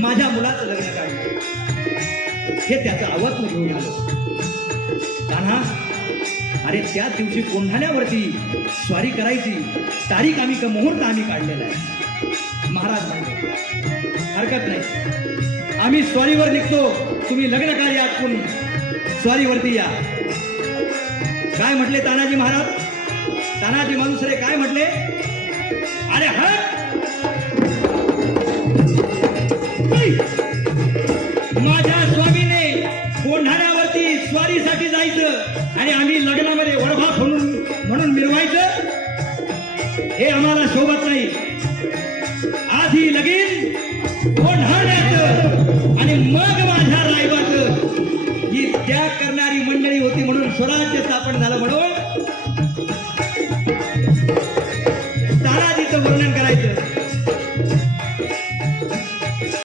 माझ्या मुलाचं लग्न काढलं हे त्याचं आवडलं घेऊन आलो. तान्हा, अरे त्या दिवशी कोंढाण्यावरती स्वारी करायची तारीख आम्ही मुहूर्त आम्ही काढलेला आहे. महाराज म्हणले हरकत नाही, आम्ही स्वारीवर निघतो, तुम्ही लग्न कार्य आटपून स्वारीवरती या. काय म्हटले तानाजी महाराज? तानाजी मालुसरे काय म्हटले? अरे हट, माझ्या स्वामीने कोंढाण्यावरती स्वारीसाठी जायचं आणि आम्ही लग्नामध्ये वरभाग म्हणून मिरवायचं, हे आम्हाला शोभत नाही. आधी लगीन कोंढाण्याचं आणि मग माझ्या रायबाचं, ही त्याग करणारी मंडळी होती म्हणून स्वराज्य स्थापन झालं. म्हणून तानाजीचं वर्णन